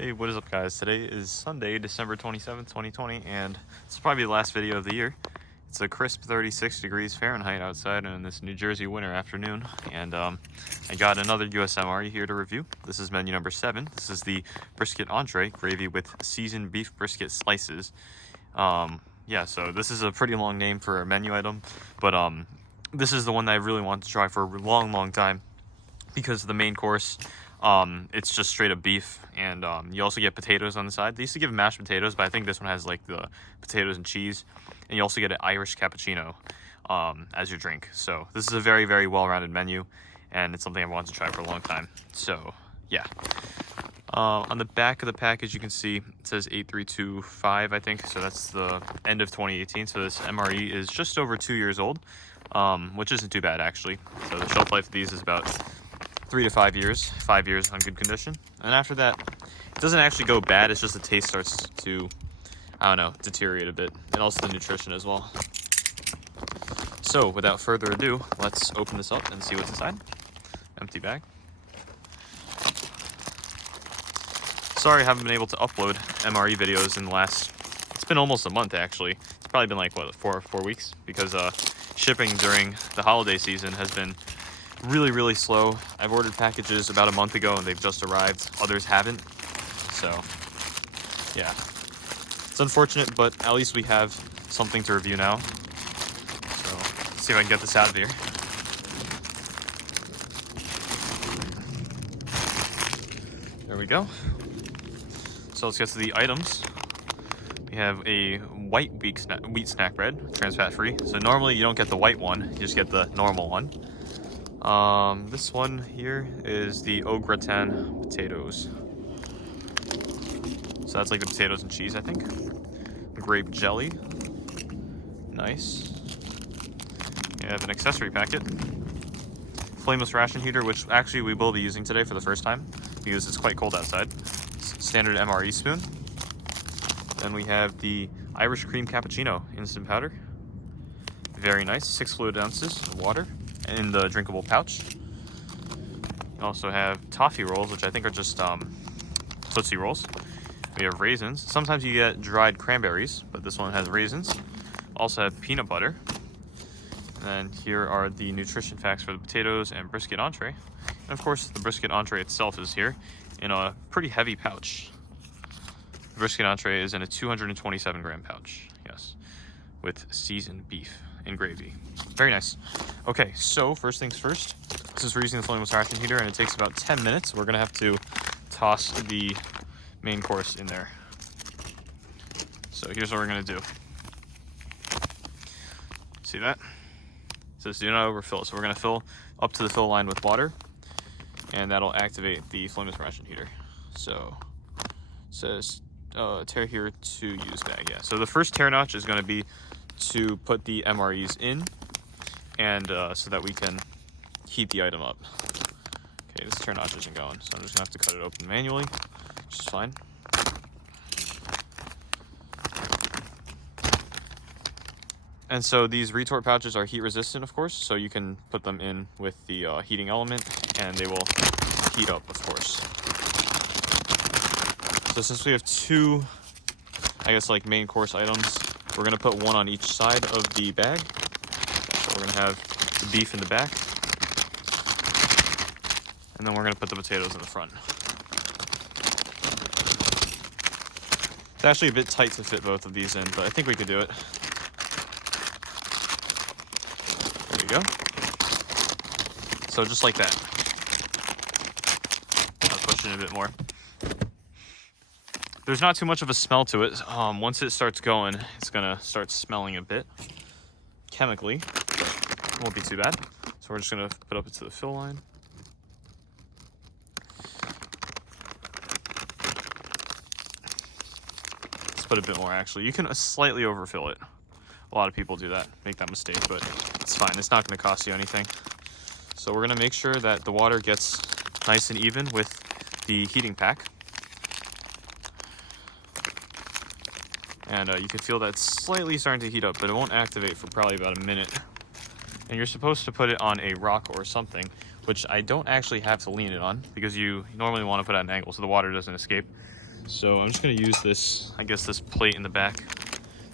Hey, what is up guys? Today is Sunday, December 27th, 2020, and this will probably be the last video of the year. It's a crisp 36 degrees Fahrenheit outside in this New Jersey winter afternoon, and I got another US MRE here to review. This is menu number 7. This is the Brisket Entree, gravy with seasoned beef brisket slices. Yeah, so this is a pretty long name for a menu item, but this is the one that I really wanted to try for a long time, because the main course, it's just straight up beef, and you also get potatoes on the side. They used to give mashed potatoes, but I think this one has like the potatoes and cheese, and you also get an Irish cappuccino as your drink. So this is a very well-rounded menu, and it's something I've wanted to try for a long time. So yeah, on the back of the package you can see it says 8325, I think, so that's the end of 2018. So this MRE is just over 2 years old, which isn't too bad actually. So the shelf life of these is about 3 to 5 years, 5 years on good condition. And after that, it doesn't actually go bad, it's just the taste starts to, I don't know, deteriorate a bit. And also the nutrition as well. So without further ado, let's open this up and see what's inside. Empty bag. Sorry I haven't been able to upload MRE videos in the last, it's been almost a month actually. It's probably been like, what, four weeks? Because shipping during the holiday season has been really slow. I've ordered packages about a month ago and they've just arrived. Others haven't. So yeah, it's unfortunate, but at least we have something to review now. So let's see if I can get this out of here. There we go. So let's get to the items. We have a white wheat snack bread, trans fat free. So normally you don't get the white one, you just get the normal one. This one here is the Au Gratin potatoes. So that's like the potatoes and cheese, I think. Grape Jelly. Nice. We have an accessory packet. Flameless ration heater, which actually we will be using today for the first time because it's quite cold outside. Standard MRE spoon. Then we have the Irish cream cappuccino instant powder. Very nice. 6 fluid ounces of water in the drinkable pouch. We also have Toffee Rolls, which I think are just Tootsie Rolls. We have raisins. Sometimes you get dried cranberries, but this one has raisins. Also have peanut butter. And here are the nutrition facts for the potatoes and brisket entree. And of course, the brisket entree itself is here in a pretty heavy pouch. The brisket entree is in a 227 gram pouch, yes, with seasoned beef and gravy. Very nice. Okay, so first things first, since we're using the flameless ration heater and it takes about 10 minutes, we're gonna have to toss the main course in there. So here's what we're gonna do. See that? It says do not overfill. So we're gonna fill up to the fill line with water, and that'll activate the flameless ration heater. So it says tear here to use bag. Yeah. So the first tear notch is gonna be to put the MREs in, and so that we can heat the item up. Okay, this tear notch isn't going, so I'm just gonna have to cut it open manually, which is fine. And so these retort pouches are heat resistant, of course, so you can put them in with the heating element and they will heat up, of course. So since we have two, I guess, like main course items, we're gonna put one on each side of the bag. So we're gonna have the beef in the back, and then we're gonna put the potatoes in the front. It's actually a bit tight to fit both of these in, but I think we could do it. There you go. So just like that. I'll push it in a bit more. There's not too much of a smell to it. Once it starts going, it's gonna start smelling a bit chemically, but it won't be too bad. So we're just gonna put up it to the fill line. Let's put a bit more actually. You can slightly overfill it. A lot of people do that, make that mistake, but it's fine. It's not gonna cost you anything. So we're gonna make sure that the water gets nice and even with the heating pack. And you can feel that slightly starting to heat up, but it won't activate for probably about a minute. And you're supposed to put it on a rock or something, which I don't actually have to lean it on, because you normally want to put it at an angle so the water doesn't escape. So I'm just gonna use this, I guess this plate in the back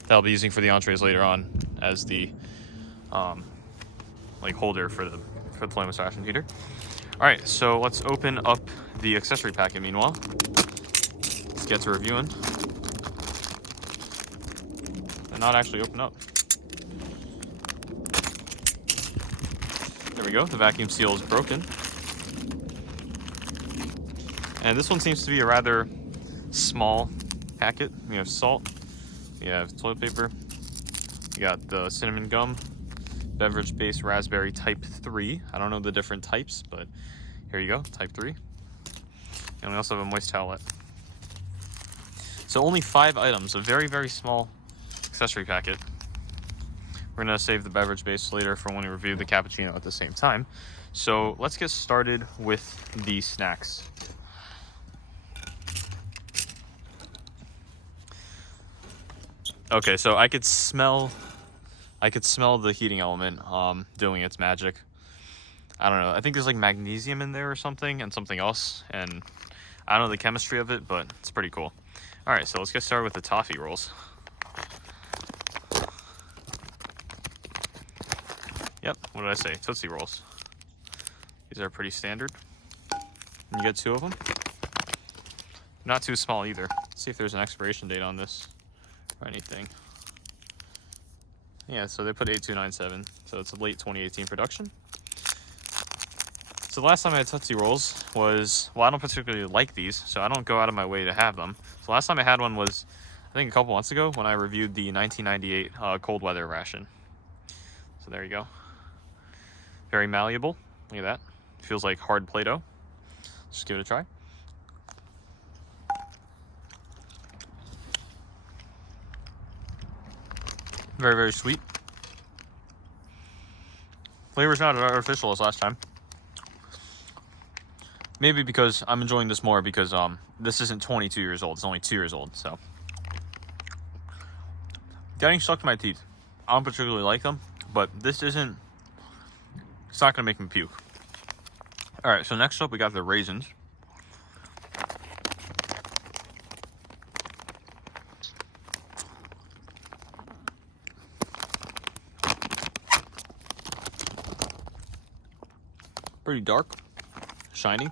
that I'll be using for the entrees later on as the like holder for the flameless ration heater. All right, so let's open up the accessory packet meanwhile. Let's get to reviewing. And not actually open up. There we go, the vacuum seal is broken. And this one seems to be a rather small packet. We have salt, we have toilet paper, we got the cinnamon gum, beverage base raspberry type 3. I don't know the different types, but here you go, type 3. And we also have a moist towelette. So only 5 items, a very, very small accessory packet. We're gonna save the beverage base later for when we review the cappuccino at the same time. So let's get started with the snacks. Okay, so I could smell the heating element doing its magic. I don't know, I think there's like magnesium in there or something and something else, and I don't know the chemistry of it, but it's pretty cool. All right, so let's get started with the Toffee Rolls. Yep, what did I say? Tootsie Rolls. These are pretty standard. You get 2 of them. Not too small either. Let's see if there's an expiration date on this or anything. Yeah, so they put 8297, so it's a late 2018 production. So the last time I had Tootsie Rolls was, well, I don't particularly like these, so I don't go out of my way to have them. So the last time I had one was, I think a couple months ago when I reviewed the 1998 cold weather ration. So there you go. Very malleable. Look at that. Feels like hard Play-Doh. Just give it a try. Very, very sweet. Flavor's not as artificial as last time. Maybe because I'm enjoying this more because this isn't 22 years old. It's only 2 years old, so. Getting stuck to my teeth. I don't particularly like them, but this isn't, it's not gonna make me puke. All right, so next up we got the raisins. Pretty dark, shiny.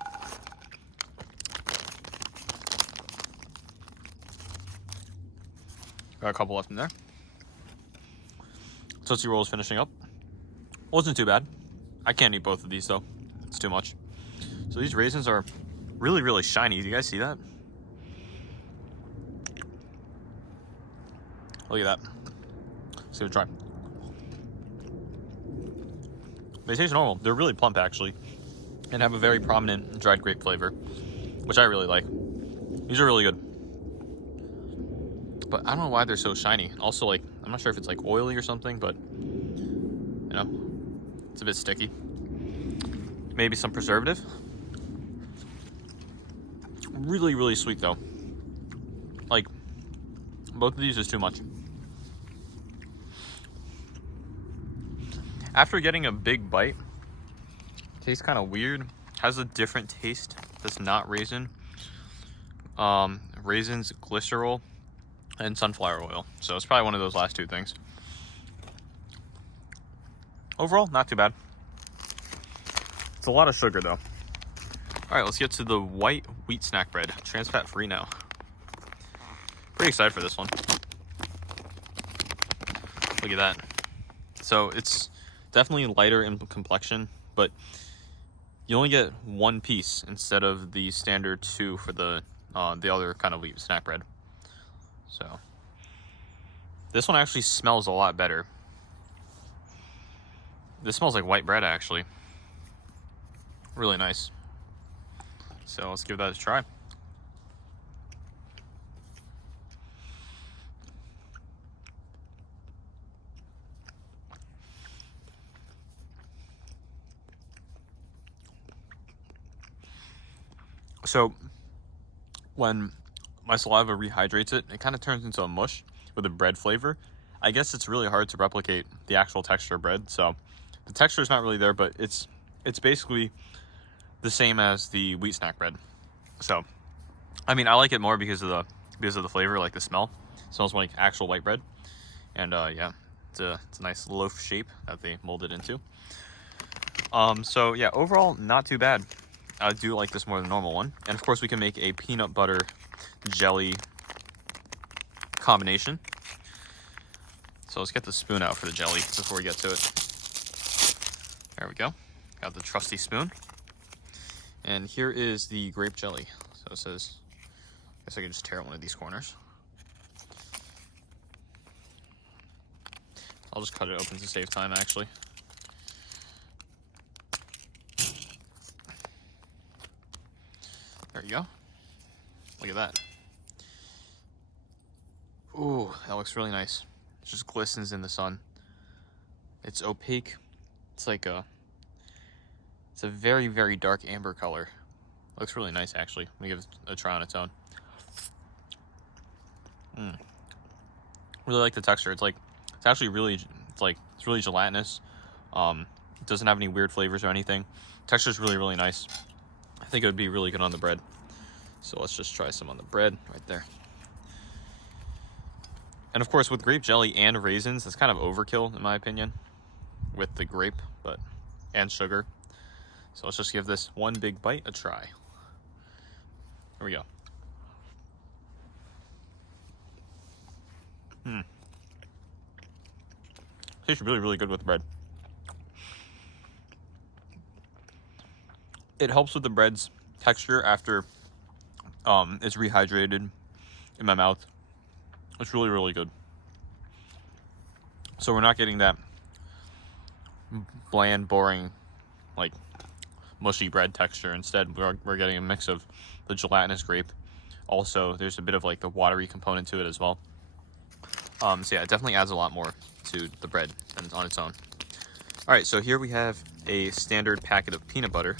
Got a couple left in there. Tootsie Rolls finishing up. Wasn't too bad. I can't eat both of these though. It's too much. So these raisins are really, really shiny. Do you guys see that? Look at that. Let's give it a try. They taste normal. They're really plump actually, and have a very prominent dried grape flavor, which I really like. These are really good. But I don't know why they're so shiny. Also, like, I'm not sure if it's like oily or something, but you know, it's a bit sticky. Maybe some preservative. Really, really sweet though. Like, both of these is too much. After getting a big bite, tastes kind of weird. Has a different taste that's not raisin. Raisins, glycerol, and sunflower oil. So it's probably one of those last 2 things. Overall, not too bad. It's a lot of sugar though. All right, let's get to the white wheat snack bread. Trans fat free now. Pretty excited for this one. Look at that. So it's definitely lighter in complexion, but you only get 1 piece instead of the standard 2 for the other kind of wheat snack bread. So this one actually smells a lot better. This smells like white bread actually. Really nice. So let's give that a try. So when my saliva rehydrates it, it kind of turns into a mush with a bread flavor. I guess it's really hard to replicate the actual texture of bread. So the texture is not really there, but it's basically the same as the wheat snack bread. So I mean, I like it more because of the flavor, like the smell. It smells like actual white bread. And yeah, it's a nice loaf shape that they molded into. So yeah, overall not too bad. I do like this more than the normal one. And of course we can make a peanut butter jelly combination. So let's get the spoon out for the jelly before we get to it. There we go. Got the trusty spoon. And here is the grape jelly. So it says, I guess I can just tear out one of these corners. I'll just cut it open to save time, actually. There you go. Look at that. Ooh, that looks really nice. It just glistens in the sun. It's opaque. It's like it's a very, very dark amber color. Looks really nice, actually. Let me give it a try on its own. Really like the texture. It's actually really, it's really gelatinous. It doesn't have any weird flavors or anything. Texture is really, really nice. I think it would be really good on the bread. So let's just try some on the bread right there. And of course, with grape jelly and raisins, it's kind of overkill in my opinion with the grape, and sugar. So let's just give this one big bite a try. Here we go. Tastes really, really good with the bread. It helps with the bread's texture after it's rehydrated in my mouth. It's really, really good. So we're not getting that bland, boring, like mushy bread texture. Instead, we're getting a mix of the gelatinous grape. Also, there's a bit of like the watery component to it as well. So yeah, it definitely adds a lot more to the bread than on its own. All right, so here we have a standard packet of peanut butter,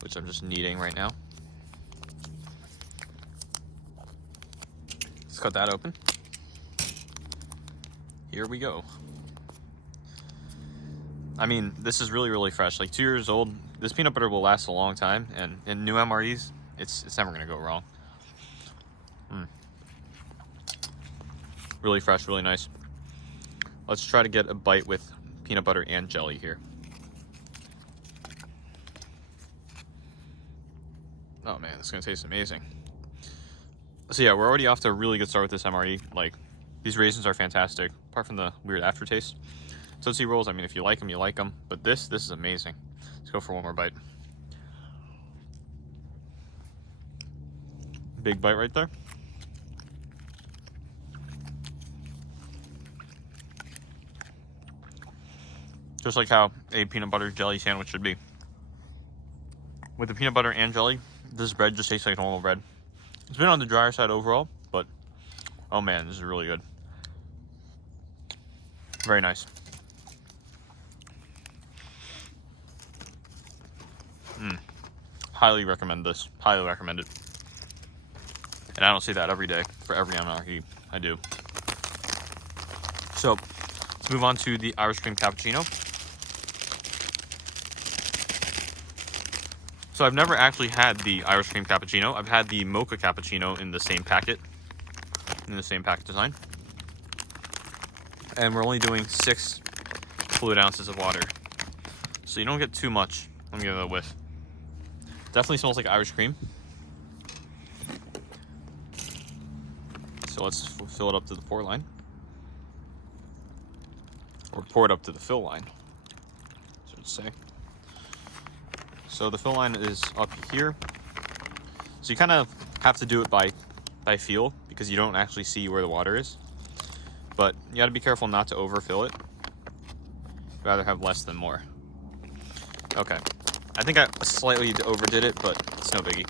which I'm just kneading right now. Let's cut that open. Here we go. I mean, this is really, really fresh. Like 2 years old. This peanut butter will last a long time, and in new MREs, it's never gonna go wrong. Really fresh, really nice. Let's try to get a bite with peanut butter and jelly here. Oh man, this is gonna taste amazing. So yeah, we're already off to a really good start with this MRE. Like, these raisins are fantastic, apart from the weird aftertaste. Toffee Rolls, I mean, if you like them, you like them. But this is amazing. Let's go for one more bite. Big bite right there. Just like how a peanut butter jelly sandwich should be. With the peanut butter and jelly, this bread just tastes like normal bread. It's been on the drier side overall, but oh man, this is really good. Very nice. Highly recommend this. Highly recommend it. And I don't say that every day for every MRE I do. So let's move on to the Irish cream cappuccino. So I've never actually had the Irish cream cappuccino. I've had the mocha cappuccino in the same packet, design. And we're only doing 6 fluid ounces of water. So you don't get too much. Let me give it a whiff. Definitely smells like Irish cream. So let's fill it up to the pour line. Or pour it up to the fill line, so to say. So the fill line is up here. So you kind of have to do it by feel, because you don't actually see where the water is. But you got to be careful not to overfill it. Rather have less than more. Okay. I think I slightly overdid it, but it's no biggie.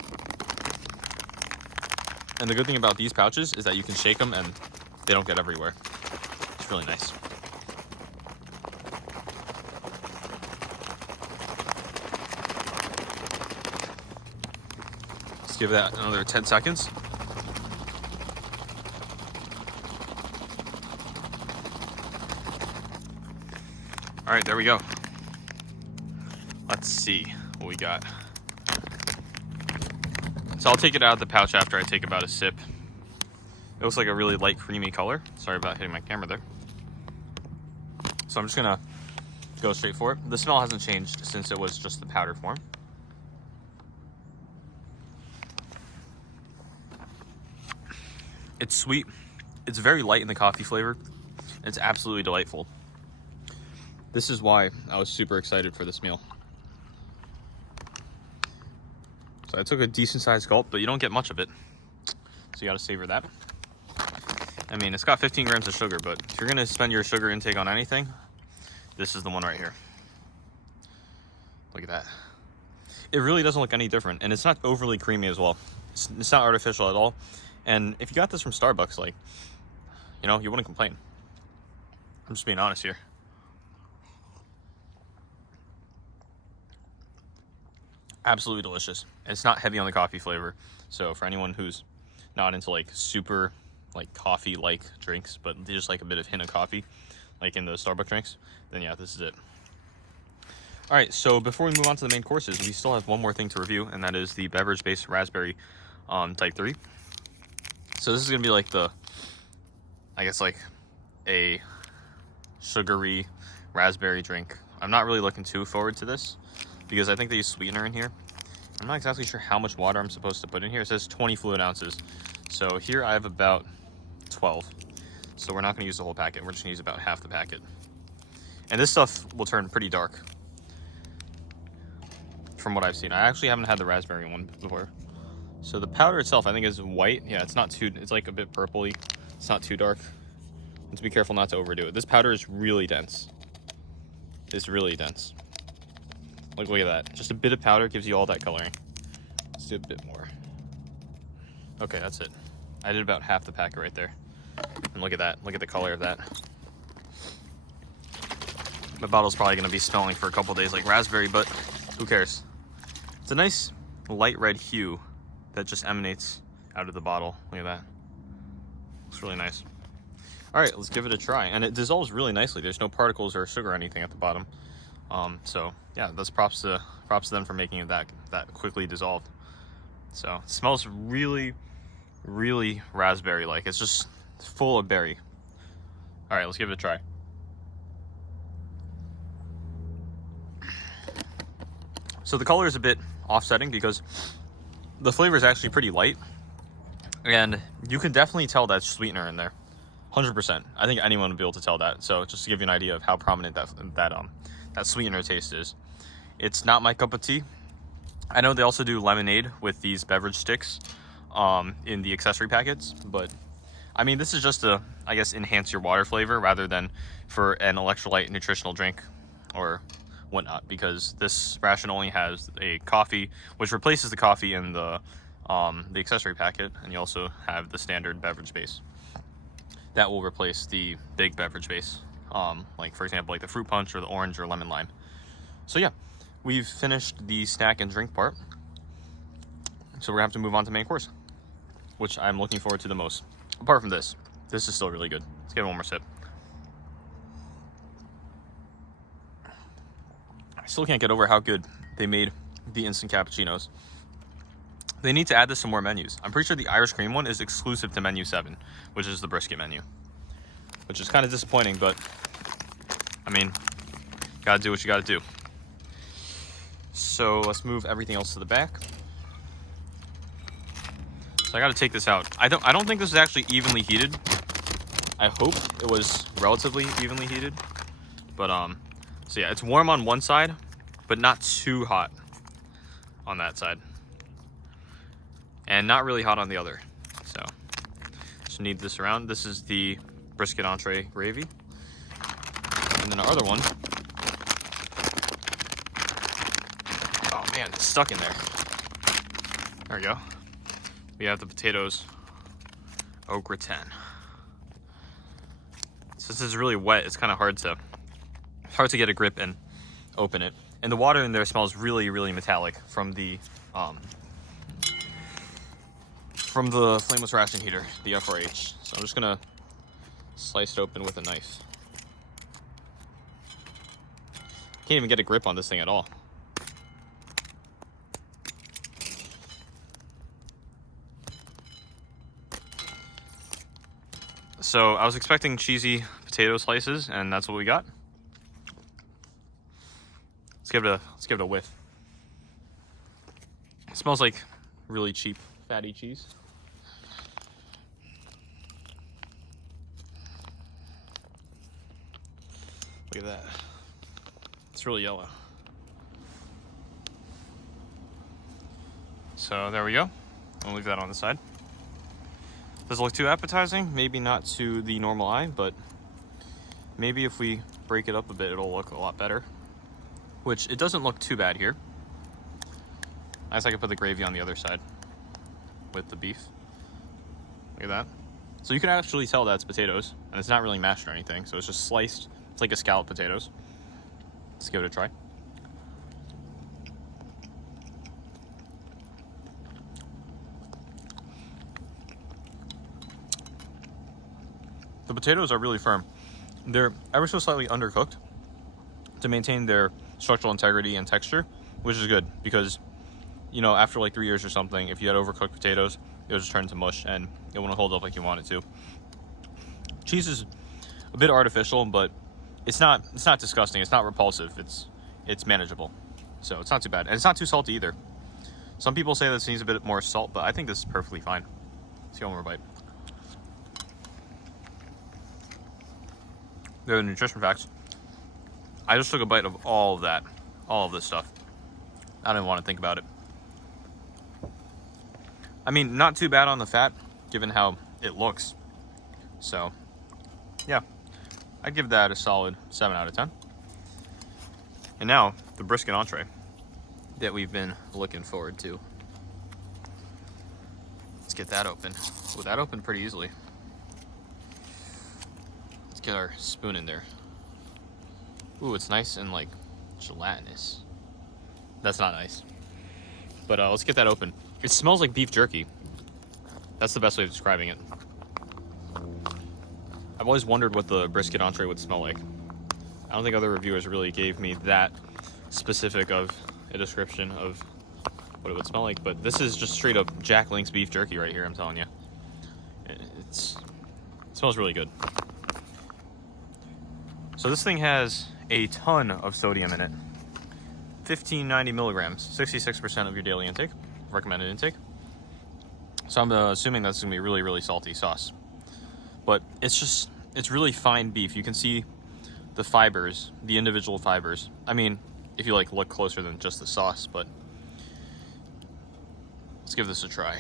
And the good thing about these pouches is that you can shake them and they don't get everywhere. It's really nice. Let's give that another 10 seconds. All right, there we go. Let's see what we got. So I'll take it out of the pouch after I take about a sip. It looks like a really light creamy color. Sorry about hitting my camera there. So I'm just gonna go straight for it. The smell hasn't changed since it was just the powder form. It's sweet. It's very light in the coffee flavor. It's absolutely delightful. This is why I was super excited for this meal. So I took a decent sized gulp, but you don't get much of it. So you gotta savor that. I mean, it's got 15 grams of sugar, but if you're gonna spend your sugar intake on anything, this is the one right here. Look at that. It really doesn't look any different, and it's not overly creamy as well. It's not artificial at all. And if you got this from Starbucks, like, you know, you wouldn't complain. I'm just being honest here. Absolutely delicious. And it's not heavy on the coffee flavor. So for anyone who's not into like super like coffee-like drinks, but they just like a bit of hint of coffee, like in the Starbucks drinks, then yeah, this is it. All right, so before we move on to the main courses, we still have one more thing to review, and that is the beverage-based raspberry type 3. So this is gonna be like the, I guess like a sugary raspberry drink. I'm not really looking too forward to this because I think they use sweetener in here. I'm not exactly sure how much water I'm supposed to put in here. It says 20 fluid ounces. So here I have about 12. So we're not gonna use the whole packet. We're just gonna use about half the packet. And this stuff will turn pretty dark from what I've seen. I actually haven't had the raspberry one before. So the powder itself, I think, is white. Yeah, it's not too, it's like a bit purpley. It's not too dark. Let's be careful not to overdo it. This powder is really dense. It's really dense. Look at that. Just a bit of powder gives you all that coloring. Let's do a bit more. Okay, that's it. I did about half the packet right there. And look at that. Look at the color of that. My bottle's probably going to be smelling for a couple days like raspberry, but who cares? It's a nice light red hue that just emanates out of the bottle. Look at that. Looks really nice. All right, let's give it a try. And it dissolves really nicely. There's no particles or sugar or anything at the bottom. So yeah, that's props to them for making it that quickly dissolved. So it smells really, really raspberry-like. It's just full of berry. All right, let's give it a try. So the color is a bit offsetting because the flavor is actually pretty light, and you can definitely tell that sweetener in there, 100%. I think anyone would be able to tell that. So just to give you an idea of how prominent that sweetener taste is. It's not my cup of tea. I know they also do lemonade with these beverage sticks in the accessory packets, but I mean, this is just to, I guess, enhance your water flavor rather than for an electrolyte nutritional drink or whatnot, because this ration only has a coffee, which replaces the coffee in the accessory packet, and you also have the standard beverage base that will replace the big beverage base, like for example, like the fruit punch or the orange or lemon lime. So yeah, we've finished the snack and drink part, so we're gonna have to move on to main course, which I'm looking forward to the most. Apart from this is still really good. Let's get one more sip. I still can't get over how good they made the instant cappuccinos. They need to add this to more menus. I'm pretty sure the Irish cream one is exclusive to menu 7, which is the brisket menu, which is kind of disappointing, but I mean, gotta do what you gotta do. So let's move everything else to the back. So I gotta take this out. I don't think this is actually evenly heated. I hope it was relatively evenly heated, but so yeah, it's warm on one side, but not too hot on that side, and not really hot on the other. So just need this around. This is the brisket entree gravy, and then our other one. Oh man, it's stuck in there. There we go. We have the potatoes Au Gratin. Since it's really wet, it's kind of hard to get a grip and open it. And the water in there smells really, really metallic from the flameless ration heater, the FRH. So I'm just gonna slice it open with a knife. Can't even get a grip on this thing at all. So I was expecting cheesy potato slices, and that's what we got. Let's give it a whiff. It smells like really cheap fatty cheese. Look at that. It's really yellow. So there we go. I'll leave that on the side. Does it look too appetizing? Maybe not to the normal eye, but maybe if we break it up a bit, it'll look a lot better. Which, it doesn't look too bad here. I guess I could put the gravy on the other side with the beef. Look at that. So you can actually tell that's potatoes, and it's not really mashed or anything, so it's just sliced. It's like a scalloped potatoes. Let's give it a try. The potatoes are really firm. They're ever so slightly undercooked to maintain their structural integrity and texture, which is good because, you know, after like 3 years or something, if you had overcooked potatoes, it'll just turn into mush and it won't hold up like you want it to. Cheese is a bit artificial, but it's not disgusting. It's not repulsive. It's manageable. So it's not too bad. And it's not too salty either. Some people say this needs a bit more salt, but I think this is perfectly fine. Let's get one more bite. The nutrition facts. I just took a bite of all of that. All of this stuff. I don't even want to think about it. I mean, not too bad on the fat, given how it looks. So, yeah. I'd give that a solid 7 out of 10. And now, the brisket entree that we've been looking forward to. Let's get that open. Well, that opened pretty easily. Let's get our spoon in there. Ooh, it's nice and like gelatinous. That's not nice. But let's get that open. It smells like beef jerky. That's the best way of describing it. I've always wondered what the brisket entree would smell like. I don't think other reviewers really gave me that specific of a description of what it would smell like, but this is just straight up Jack Link's beef jerky right here, I'm telling you. It smells really good. So this thing has a ton of sodium in it. 1590 milligrams, 66% of your daily intake, recommended intake. So I'm assuming that's gonna be really, really salty sauce. But it's really fine beef. You can see the fibers, the individual fibers. I mean, if you like look closer than just the sauce, but let's give this a try.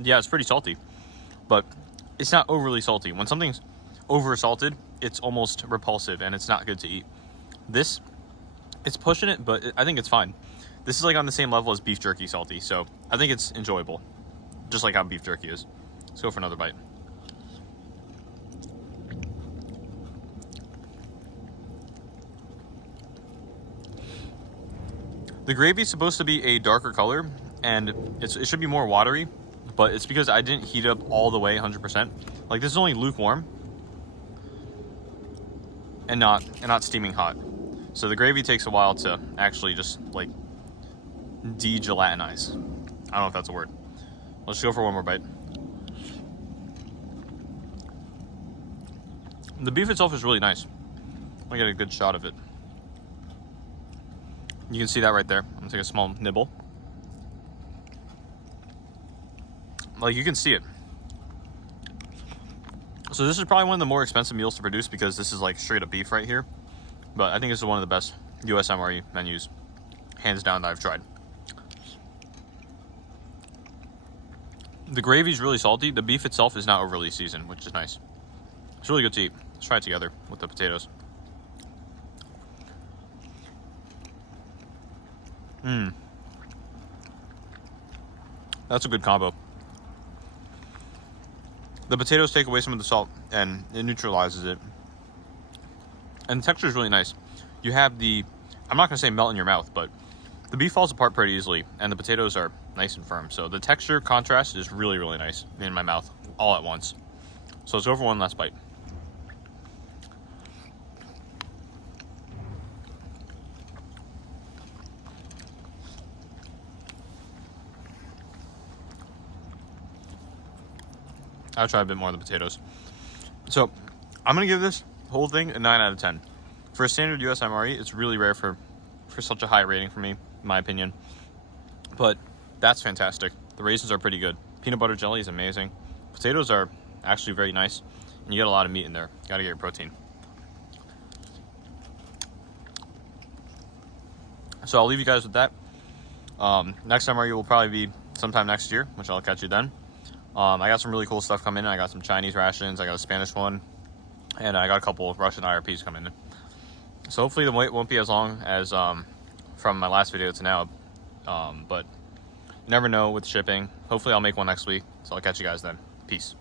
Yeah, it's pretty salty, but it's not overly salty. When something's over salted, it's almost repulsive and it's not good to eat. This, it's pushing it, but I think it's fine. This is like on the same level as beef jerky salty, so I think it's enjoyable, just like how beef jerky is. Let's go for another bite. The gravy is supposed to be a darker color, and it should be more watery, but it's because I didn't heat it up all the way 100%. Like, this is only lukewarm and not steaming hot. So the gravy takes a while to actually just like de-gelatinize. I don't know if that's a word. Let's go for one more bite. The beef itself is really nice. I get a good shot of it. You can see that right there. I'm gonna take a small nibble. Like, you can see it. So this is probably one of the more expensive meals to produce because this is like straight up beef right here. But I think this is one of the best US MRE menus, hands down, that I've tried. The gravy is really salty. The beef itself is not overly seasoned, which is nice. It's really good to eat. Let's try it together with the potatoes. That's a good combo. The potatoes take away some of the salt and it neutralizes it. And the texture is really nice. You have the, I'm not going to say melt in your mouth, but the beef falls apart pretty easily and the potatoes are nice and firm. So the texture contrast is really, really nice in my mouth all at once. So let's go for one last bite. I'll try a bit more of the potatoes. So I'm gonna give this whole thing a 9 out of 10. For a standard US MRE, it's really rare for such a high rating for me, in my opinion. But that's fantastic. The raisins are pretty good. Peanut butter jelly is amazing. Potatoes are actually very nice, and you get a lot of meat in there. Gotta get your protein. So I'll leave you guys with that. Next MRE will probably be sometime next year, which I'll catch you then. I got some really cool stuff coming in. I got some Chinese rations, I got a Spanish one, and I got a couple of Russian IRPs coming in. So hopefully the wait won't be as long as from my last video to now, but you never know with shipping. Hopefully I'll make one next week, so I'll catch you guys then. Peace.